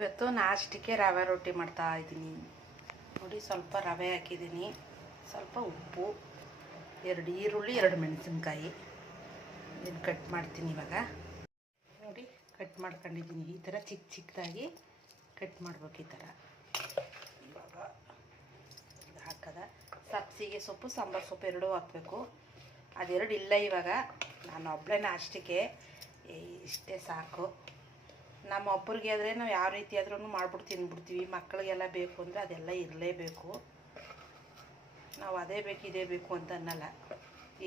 ಇವತ್ತು ನಾಷ್ಟಕ್ಕೆ ರವೆ ರೊಟ್ಟಿ ಮಾಡ್ತಾ ಇದ್ದೀನಿ ನೋಡಿ. ಸ್ವಲ್ಪ ರವೆ ಹಾಕಿದ್ದೀನಿ, ಸ್ವಲ್ಪ ಉಪ್ಪು, 2 ಈರುಳ್ಳಿ, 2 ಮೆಣಸಿನ್ಕಾಯಿ. ಇದನ್ನು ಕಟ್ ಮಾಡ್ತೀನಿ ಇವಾಗ. ನೋಡಿ ಕಟ್ ಮಾಡ್ಕೊಂಡಿದ್ದೀನಿ. ಈ ಥರ ಚಿಕ್ಕ ಚಿಕ್ಕದಾಗಿ ಕಟ್ ಮಾಡ್ಬೇಕು. ಈ ಥರ ಇವಾಗ ಇದು ಹಾಕದ ಸಬ್ಸಿಗೆ ಸೊಪ್ಪು, ಸಾಂಬಾರು ಸೊಪ್ಪು ಎರಡೂ ಹಾಕಬೇಕು. ಅದೆರಡು ಇಲ್ಲ ಇವಾಗ. ನಾನು ಒಬ್ಬಳೇ ನಾಷ್ಟಕ್ಕೆ ಇಷ್ಟೇ ಸಾಕು. ನಮ್ಮ ಒಬ್ಬರಿಗೆ ಆದರೆ ನಾವು ಯಾವ ರೀತಿ ಆದ್ರೂ ಮಾಡ್ಬಿಟ್ಟು ತಿಂದ್ಬಿಡ್ತೀವಿ. ಮಕ್ಕಳಿಗೆಲ್ಲ ಬೇಕು ಅಂದರೆ ಅದೆಲ್ಲ ಇರಲೇಬೇಕು. ನಾವು ಅದೇ ಬೇಕು ಇದೇ ಬೇಕು ಅಂತ ಅನ್ನಲ್ಲ.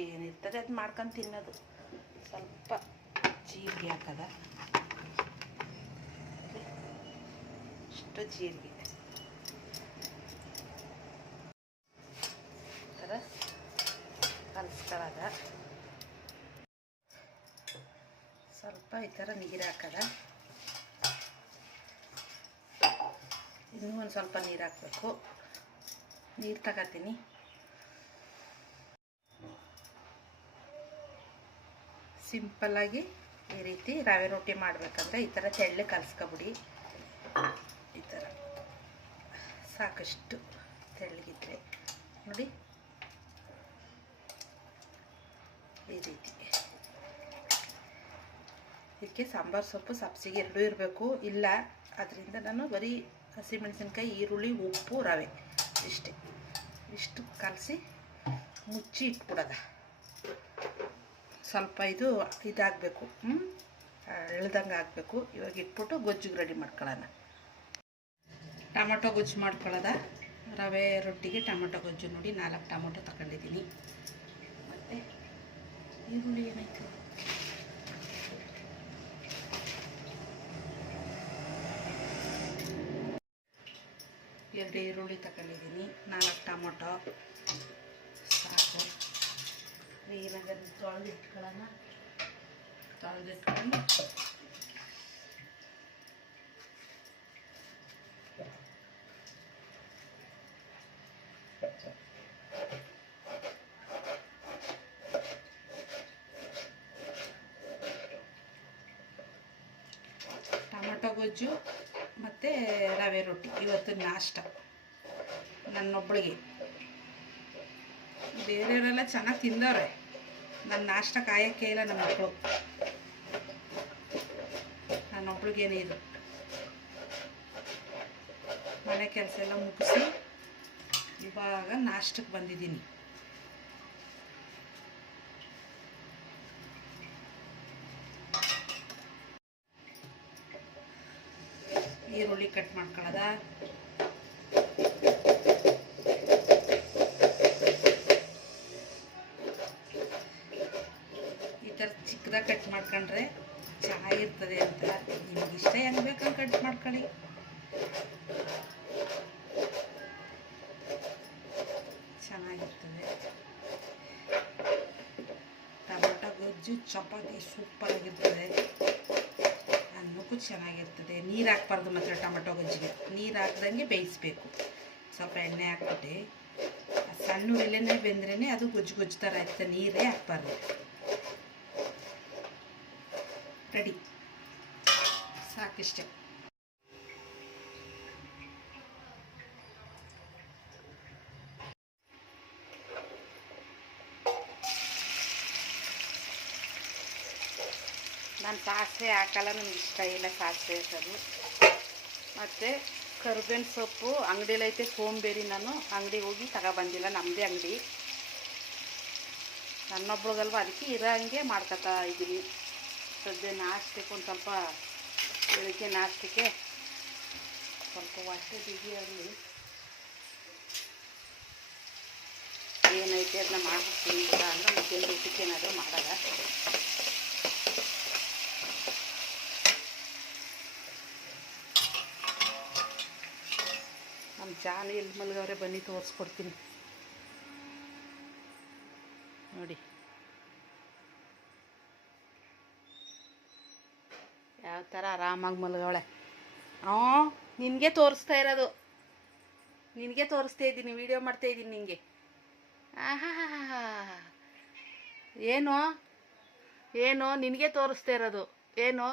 ಏನಿರ್ತದೆ ಅದು ಮಾಡ್ಕೊಂಡು ತಿನ್ನೋದು. ಸ್ವಲ್ಪ ಜೀರಿಗೆ ಹಾಕದ, ಇಷ್ಟು ಜೀರಿಗೆ ಈ ಥರ ಕಲಿಸ್ಕೊಳ್ಳೋದ. ಸ್ವಲ್ಪ ಈ ಥರ ನೀರು ಹಾಕದ. ಇನ್ನೂ ಒಂದು ಸ್ವಲ್ಪ ನೀರು ಹಾಕಬೇಕು. ನೀರು ತಗೋತೀನಿ. ಸಿಂಪಲ್ಲಾಗಿ ಈ ರೀತಿ ರವೆ ರೊಟ್ಟಿ ಮಾಡಬೇಕಂದ್ರೆ ಈ ಥರ ತೆಳ್ಳೆ ಕಲಿಸ್ಕೊಬಿಡಿ. ಈ ಥರ ಸಾಕಷ್ಟು ತೆಳ್ಳಗಿದ್ರೆ ನೋಡಿ, ಈ ರೀತಿ. ಇದಕ್ಕೆ ಸಾಂಬಾರು ಸೊಪ್ಪು, ಸಬ್ಸಿಗೆ ಎರಡೂ ಇರಬೇಕು. ಇಲ್ಲ ಅದರಿಂದ ನಾನು ಬರೀ ಹಸಿಮೆಣಸಿನ್ಕಾಯಿ, ಈರುಳ್ಳಿ, ಉಪ್ಪು, ರವೆ ಇಷ್ಟೇ. ಇಷ್ಟು ಕಲಸಿ ಮುಚ್ಚಿ ಇಟ್ಬಿಡೋದ. ಸ್ವಲ್ಪ ಇದಾಗಬೇಕು, ಎಳ್ದಂಗೆ ಆಗಬೇಕು. ಇವಾಗ ಇಟ್ಬಿಟ್ಟು ಗೊಜ್ಜಿಗೆ ರೆಡಿ ಮಾಡ್ಕೊಳ್ಳೋಣ. ಟೊಮೊಟೊ ಗೊಜ್ಜು ಮಾಡ್ಕೊಳ್ಳೋದ. ರವೆ ರೊಟ್ಟಿಗೆ ಟೊಮೊಟೊ ಗೊಜ್ಜು ನೋಡಿ. 4 ಟೊಮೊಟೊ ತಗೊಂಡಿದ್ದೀನಿ. ಮತ್ತು ಈರುಳ್ಳಿ ಏನಾಯ್ತು, ಎರಡು ಈರುಳ್ಳಿ ತಗೊಂಡಿದ್ದೀನಿ, 4 ಟೊಮೊಟೊ ಸಾಕು. ಏನಾಗ ತೊಳೆದಿಟ್ಕೊಳ್ಳೋಣ. ತೊಳೆದಿಟ್ಕೊಂಡು ಟೊಮೊಟೊ ಗೊಜ್ಜು ಮತ್ತು ರವೆ ರೊಟ್ಟಿ ಇವತ್ತಿನ ನಾಷ್ಟ ನನ್ನೊಬ್ಬಳಿಗೆ. ಬೇರೆಯವರೆಲ್ಲ ಚೆನ್ನಾಗಿ ತಿಂದವ್ರೆ. ನನ್ನ ನಾಷ್ಟ ಕಾಯೋಕ್ಕೆ ಇಲ್ಲ ನಮ್ಮ ಮಕ್ಕಳು. ನನ್ನೊಬ್ಳಿಗೇನೆ ಇದು. ಮನೆ ಕೆಲಸ ಎಲ್ಲ ಮುಗಿಸಿ ಇವಾಗ ನಾಷ್ಟಕ್ಕೆ ಬಂದಿದ್ದೀನಿ. ಈರುಳ್ಳಿ ಕಟ್ ಮಾಡ್ಕೊಳ್ಳೋದ. ಈ ಥರ ಚಿಕ್ಕದಾಗಿ ಕಟ್ ಮಾಡ್ಕೊಂಡ್ರೆ ಚೆನ್ನಾಗಿರ್ತದೆ ಅಂತ. ನಿಮಗೆ ಇಷ್ಟ ಹೆಂಗೆ ಬೇಕಂಗೆ ಕಟ್ ಮಾಡ್ಕೊಳ್ಳಿ. ಚೆನ್ನಾಗಿರ್ತದೆ. ಟೊಮೊಟೊ ಗೊಜ್ಜು ಚಪಾತಿ ಸೂಪರಾಗಿರ್ತದೆ. ಅನ್ನಕ್ಕೂ ಚೆನ್ನಾಗಿರ್ತದೆ. ನೀರು ಹಾಕ್ಬಾರ್ದು ಮಾತ್ರ ಟೊಮೊಟೊ ಗೊಜ್ಜಿಗೆ. ನೀರು ಹಾಕ್ದಂಗೆ ಬೇಯಿಸ್ಬೇಕು. ಸ್ವಲ್ಪ ಎಣ್ಣೆ ಹಾಕ್ಬಿಟ್ಟು ಸಣ್ಣ ಉರಿಲೇನೆ ಬೆಂದ್ರೇ ಅದು ಗೊಜ್ಜು ಗೊಜ್ಜು ಥರ ಇರ್ತದೆ. ನೀರೇ ಹಾಕ್ಬಾರ್ದು. ರೆಡಿ, ಸಾಕಿಷ್ಟೆ. ನಾನು ಸಾಸಿವೆ ಹಾಕಲ್ಲ, ನನಗೆ ಇಷ್ಟ ಇಲ್ಲ ಸಾಸಿವೆ ಹಾಕೋದು. ಮತ್ತು ಕರಿಬೇವಿನ ಸೊಪ್ಪು ಅಂಗಡಿಲೈತೆ. ಸೋಂಬೇರಿ ನಾನು ಅಂಗಡಿಗೆ ಹೋಗಿ ತಗೊಬಂದಿಲ್ಲ, ನಮ್ಮದೇ ಅಂಗಡಿ. ನನ್ನೊಬ್ಳಿಗಲ್ವ, ಅದಕ್ಕೆ ಇರೋ ಹಂಗೆ ಮಾಡ್ಕೊತಾ ಇದ್ದೀನಿ. ಸದ್ಯ ನಾಷ್ಟಕ್ಕೆ ಒಂದು ಸ್ವಲ್ಪ ಬೆಳಿಗ್ಗೆ ನಾಷ್ಟಕ್ಕೆ ಸ್ವಲ್ಪ ಹೊಟ್ಟೆ ಬಿಗಿಯಾಗಲಿ ಏನೈತೆ ಅದನ್ನ ಮಾಡ್ಬಿಡ್ತೀನಿ ಅಂದರೆ ಮಧ್ಯಾಹ್ನ ಊಟಕ್ಕೆ ಏನಾದರೂ ಮಾಡೋದ. ನಮ್ಮ ಜಾಲಿ ಎಲ್ಲಿ ಮಲಗವ್ರೆ ಬನ್ನಿ ತೋರಿಸ್ಕೊಡ್ತೀನಿ ನೋಡಿ. ಯಾವ ಥರ ಆರಾಮಾಗಿ ಮಲಗವಳೆ. ನಿನಗೆ ತೋರಿಸ್ತಾ ಇರೋದು, ನಿನಗೆ ತೋರಿಸ್ತಾ ಇದ್ದೀನಿ, ವಿಡಿಯೋ ಮಾಡ್ತಾ ಇದ್ದೀನಿ ನಿನಗೆ. ಆಹಾ, ಏನು ಏನು ನಿನಗೆ ತೋರಿಸ್ತಾ ಇರೋದು ಏನು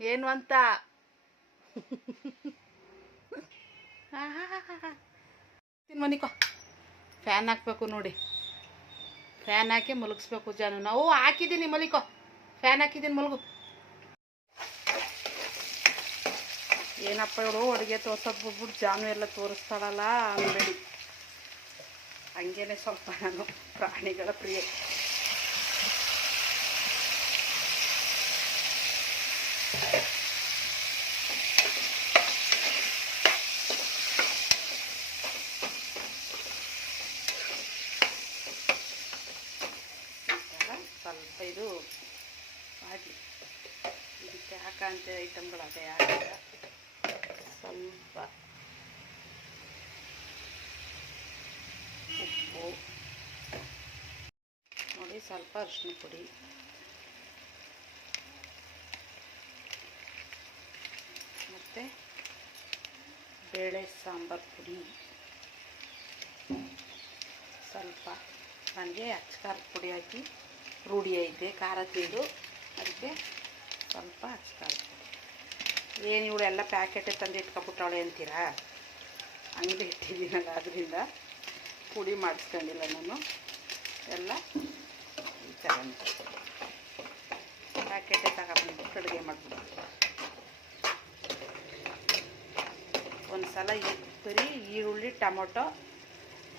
ಏನು ಅಂತ ಮನಿಕೋ ಫ್ಯಾನ್ ಹಾಕ್ಬೇಕು ನೋಡಿ, ಫ್ಯಾನ್ ಹಾಕಿ ಮಲಗಿಸ್ಬೇಕು ಜಾನು. ನಾವು ಹಾಕಿದ್ದೀನಿ ಮಲಿಕೋ, ಫ್ಯಾನ್ ಹಾಕಿದ್ದೀನಿ ಮಲಗು. ಏನಪ್ಪ ಇವಳು ಅಡುಗೆ ತೋರ್ಸೋದು ಬಿಟ್ಬಿಟ್ಟು ಜಾನು ಎಲ್ಲ ತೋರಿಸ್ತಾಳಲ್ಲ ಅನ್ಬೇಡಿ. ಹಂಗೇನೆ ಸ್ವಲ್ಪ ನಾನು ಪ್ರಾಣಿಗಳ ಪ್ರಿಯ. ಸ್ವಲ್ಪ ಇದು ಆಗಲಿ, ಇದಕ್ಕೆ ಹಾಕಂತ ಐಟಮ್ಗಳು ಅದೇ ಹಾಕಿದ ಸ್ವಲ್ಪ ಉಪ್ಪು ನೋಡಿ, ಸ್ವಲ್ಪ ಅರಿಶಿನ ಪುಡಿ, ಮತ್ತು ಬೇಳೆ ಸಾಂಬಾರು ಪುಡಿ ಸ್ವಲ್ಪ. ನನಗೆ ಅಚ್ಚಕಾರದ ಪುಡಿ ಹಾಕಿ ರೂಢಿ ಐತೆ, ಖಾರ ತಿಂದು, ಅದಕ್ಕೆ ಸ್ವಲ್ಪ ಅಚ್ಚಕಾರದ ಪುಡಿ. ಏನು ಇವಳು ಎಲ್ಲ ಪ್ಯಾಕೆಟೇ ತಂದು ಇಟ್ಕೊಬಿಟ್ಟವಳೆ ಅಂತೀರಾ? ಅಂಗಡಿ ಇಟ್ಟಿದ್ದೀನಲ್ಲ, ಅದರಿಂದ ಪುಡಿ ಮಾಡಿಸ್ಕೊಂಡಿಲ್ಲ ನಾನು. ಎಲ್ಲ ಈ ಥರ ಪ್ಯಾಕೆಟೇ ತಗೊಂಡ್ಬಿಟ್ಟು ಅಡುಗೆ ಮಾಡ್ಬಿಟ್ಟು ಒಂದು ಸಲ ಬರೀ ಈರುಳ್ಳಿ ಟೊಮೊಟೊ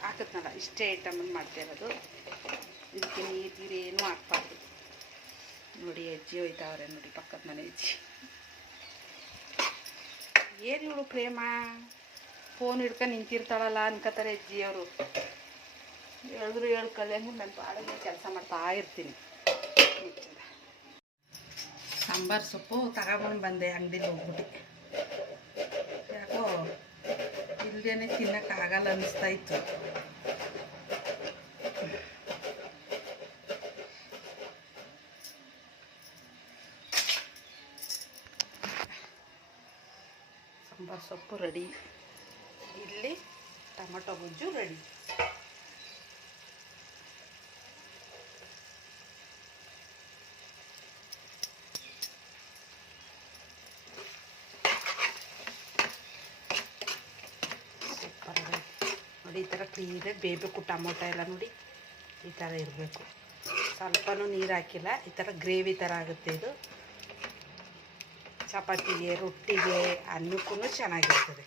ಹಾಕಿದ್ನಲ್ಲ, ಇಷ್ಟೇ ಐಟಮನ್ನು ಮಾಡ್ತಾಯಿರೋದು. ಇದಕ್ಕೆ ನೀರು ಏನೂ ಹಾಕ್ಬಾರ್ದು. ನೋಡಿ ಅಜ್ಜಿ ಹೋಯ್ತಾವ್ರೆ ನೋಡಿ, ಪಕ್ಕದ ಮನೆ ಅಜ್ಜಿ. ಏನು ಇವಳು ಪ್ರೇಮ, ಫೋನ್ ಹಿಡ್ಕೊಂಡು ನಿಂತಿರ್ತಾಳಲ್ಲ ಅನ್ಕೋತಾರೆ ಅಜ್ಜಿಯವರು. ಹೇಳಿದ್ರು ಹೇಳ್ಕೊಳ್ಳಿ ಅಂದ್ಬಿಟ್ಟು ನಾನು ಪಾಡಿಗೆ ಕೆಲಸ ಮಾಡ್ತಾ ಇರ್ತೀನಿ. ಸಾಂಬಾರು ಸೊಪ್ಪು ತಗೊಂಡು ಬಂದೆ ಅಂಗಡಿಲಿ ಹೋಗ್ಬಿಟ್ಟು. ಯಾಕೋ ಇಲ್ಲದೇ ತಿನ್ನೋಕ್ಕಾಗಲ್ಲ ಅನ್ನಿಸ್ತಾಯಿತ್ತು. ಸಾಂಬಾರು ಸೊಪ್ಪು ರೆಡಿ, ಇಲ್ಲಿ ಟೊಮೊಟೊ ಗೊಜ್ಜು ರೆಡಿ. ನೋಡಿ ಈ ಥರ ಕ್ಲೀನಾಗಿ ಬೇಯಬೇಕು ಟೊಮೊಟೊ ಎಲ್ಲ. ನೋಡಿ ಈ ಥರ ಇರಬೇಕು, ಸ್ವಲ್ಪನೂ ನೀರು ಹಾಕಿಲ್ಲ. ಈ ಥರ ಗ್ರೇವಿ ಥರ ಆಗುತ್ತೆ ಇದು. ಚಪಾತಿಗೆ, ರೊಟ್ಟಿಗೆ, ಅನ್ನಕ್ಕೂ ಚೆನ್ನಾಗಿರ್ತದೆ,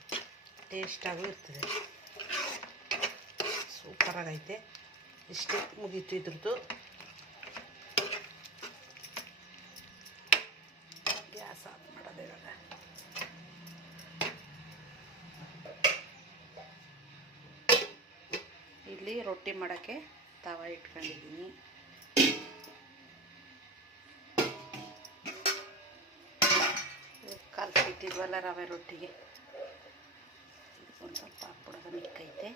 ಟೇಸ್ಟಾಗೂ ಇರ್ತದೆ. ಸೂಪರಾಗೈತೆ. ಇಷ್ಟೇ ಮುಗೀತು ಇದ್ರದ್ದು. ಗ್ಯಾಸ್ ಆಫ್ ಮಾಡೋದು ಇವಾಗ. ಇಲ್ಲಿ ರೊಟ್ಟಿ ಮಾಡೋಕ್ಕೆ ತವ ಇಟ್ಕೊಂಡಿದ್ದೀನಿ. ಕಲಸಿಟ್ಟಿದ್ವಲ್ಲ ರವೆ ರೊಟ್ಟಿಗೆ ಒಂದು ಸ್ವಲ್ಪ ಹಾಕ್ಬಿಡೋದು. ಮಿಕ್ಕೈತೆ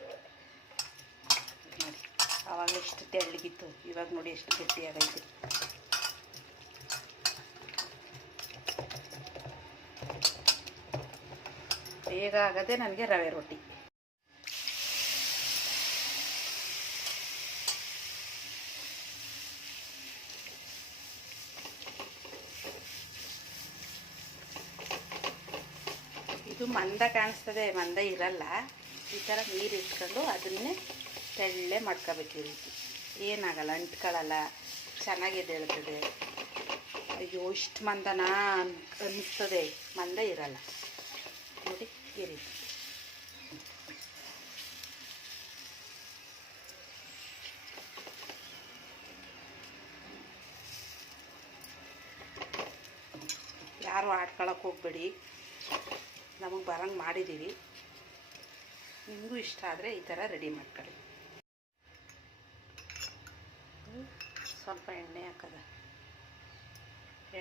ನೋಡಿ, ಆವಾಗ ಎಷ್ಟು ತೆಳ್ಳಗಿತ್ತು, ಇವಾಗ ನೋಡಿ ಎಷ್ಟು ಗಟ್ಟಿಯಾಗೈತೆ. ಬೇಗ ಆಗದೆ ನನಗೆ ರವೆ ರೊಟ್ಟಿ. ಇದು ಮಂದ ಕಾಣಿಸ್ತದೆ, ಮಂದ ಇರಲ್ಲ. ಈ ಥರ ನೀರು ಇಟ್ಕೊಂಡು ಅದನ್ನೇ ತೆಳ್ಳೆ ಮಾಡ್ಕೋಬೇಕು. ಈ ರೀತಿ ಏನಾಗಲ್ಲ, ಅಂಟ್ಕೊಳ್ಳಲ್ಲ, ಚೆನ್ನಾಗಿ ಎದ್ದೇಳ್ತದೆ. ಅಯ್ಯೋ ಇಷ್ಟು ಮಂದನ ಅನ್ನಿಸ್ತದೆ, ಮಂದ ಇರಲ್ಲ ನೋಡಿ ಈ ರೀತಿ. ಯಾರು ಆಡ್ಕೊಳಕ್ಕೆ ಹೋಗ್ಬೇಡಿ, ನಮಗೆ ಬರಂಗೆ ಮಾಡಿದ್ದೀವಿ. ನಿಮಗೂ ಇಷ್ಟ ಆದರೆ ಈ ಥರ ರೆಡಿ ಮಾಡ್ಕೊಳ್ಳಿ. ಸ್ವಲ್ಪ ಎಣ್ಣೆ ಹಾಕದ.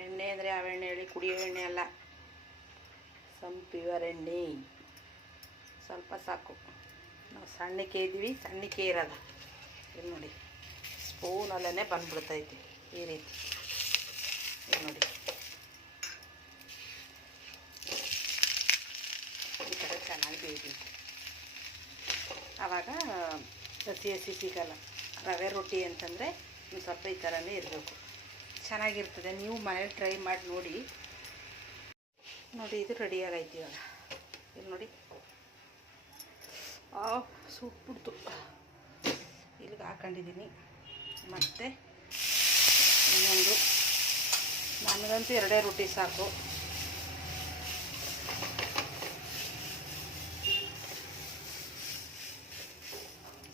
ಎಣ್ಣೆ ಅಂದರೆ ಯಾವ ಎಣ್ಣೆ ಹೇಳಿ? ಕುಡಿಯೋ ಎಣ್ಣೆ ಅಲ್ಲ, ಪ್ಯೂರ್ ಎಣ್ಣೆ. ಸ್ವಲ್ಪ ಸಾಕು. ನಾವು ಸಣ್ಣಕ್ಕೆ ಇದ್ದೀವಿ, ಸಣ್ಣಕ್ಕೆ ಇರೋದ. ಇಲ್ಲಿ ನೋಡಿ ಸ್ಪೂನಲ್ಲೇ ಬಂದ್ಬಿಡ್ತೈತಿ ಈ ರೀತಿ. ಇಲ್ಲಿ ನೋಡಿ ಈ ಥರ ಚೆನ್ನಾಗಿ ಬೇಯಬೇಕು. ಆವಾಗ ಹಸಿ ಹಸಿ ಸಿಗಲ್ಲ. ರವೆ ರೊಟ್ಟಿ ಅಂತಂದರೆ ಒಂದು ಸ್ವಲ್ಪ ಈ ಥರನೇ ಇರಬೇಕು, ಚೆನ್ನಾಗಿರ್ತದೆ. ನೀವು ಮನೇಲಿ ಟ್ರೈ ಮಾಡಿ ನೋಡಿ. ನೋಡಿ ಇದು ರೆಡಿಯಾಗೈತಿ ಇವಾಗ. ಇಲ್ಲಿ ನೋಡಿ ಸುಟ್ಬಿಡ್ತು. ಇಲ್ಲಿಗೆ ಹಾಕೊಂಡಿದ್ದೀನಿ. ಮತ್ತು ಇನ್ನೊಂದು, ನನಗಂತೂ 2 ರೊಟ್ಟಿ ಸಾಕು.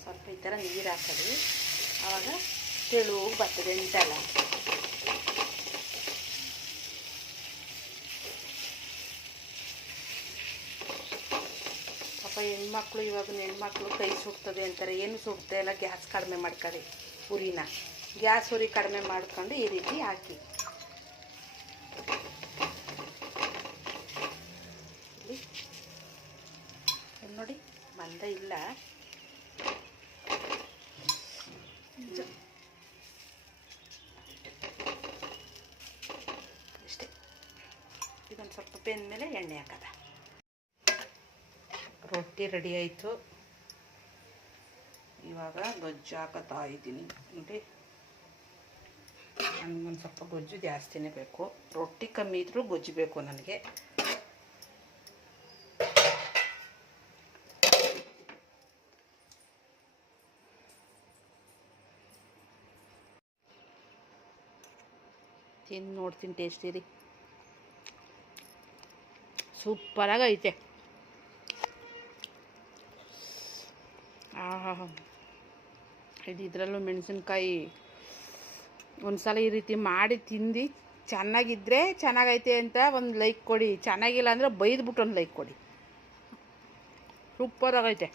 ಸ್ವಲ್ಪ ಈ ಥರ ನೀರು ಹಾಕೋದು, ಆವಾಗ ತೆಳುಗೆ ಬರ್ತದೆ ಅಂತೆಲ್ಲ. ಪಾಪ ಹೆಣ್ಮಕ್ಳು, ಇವಾಗಿನ ಹೆಣ್ಮಕ್ಳು ಕೈ ಸುಡ್ತದೆ ಅಂತಾರೆ. ಏನು ಸುಡ್ತಾ ಇಲ್ಲ, ಗ್ಯಾಸ್ ಕಡಿಮೆ ಮಾಡ್ಕೊಳ್ಳಿ. ಉರಿನ ಗ್ಯಾಸ್ ಉರಿ ಕಡಿಮೆ ಮಾಡ್ಕೊಂಡು ಈ ರೀತಿ ಹಾಕಿ. ನೋಡಿ ಬಂದ ಇಲ್ಲ, ಅಷ್ಟೇ. ಇದೊಂದು ಸ್ವಲ್ಪ ಬೆಂದ ಮೇಲೆ ಎಣ್ಣೆ ಹಾಕದ. ರೊಟ್ಟಿ ರೆಡಿ ಆಯಿತು. ಇವಾಗ ಗೊಜ್ಜು ಹಾಕತ್ತಾ ಇದ್ದೀನಿ. ನೋಡಿ, ನನಗೊಂದು ಸ್ವಲ್ಪ ಗೊಜ್ಜು ಜಾಸ್ತಿನೇ ಬೇಕು. ರೊಟ್ಟಿ ಕಮ್ಮಿ ಇದ್ರೂ ಗೊಜ್ಜು ಬೇಕು ನನಗೆ. ತಿಂದು ನೋಡ್ತೀನಿ, ಟೇಸ್ಟ್ ಇರಿ. ಸೂಪರಾಗಿ ಐತೆ. ಇದು ಇದರಲ್ಲೂ ಮೆಣಸಿನ್ಕಾಯಿ. ಒಂದು ಸಲ ಈ ರೀತಿ ಮಾಡಿ ತಿಂದು ಚೆನ್ನಾಗಿದ್ದರೆ ಚೆನ್ನಾಗೈತೆ ಅಂತ ಒಂದು ಲೈಕ್ ಕೊಡಿ. ಚೆನ್ನಾಗಿಲ್ಲ ಅಂದರೆ ಬೈದ್ಬಿಟ್ಟು ಒಂದು ಲೈಕ್ ಕೊಡಿ. ಸೂಪರಾಗೈತೆ.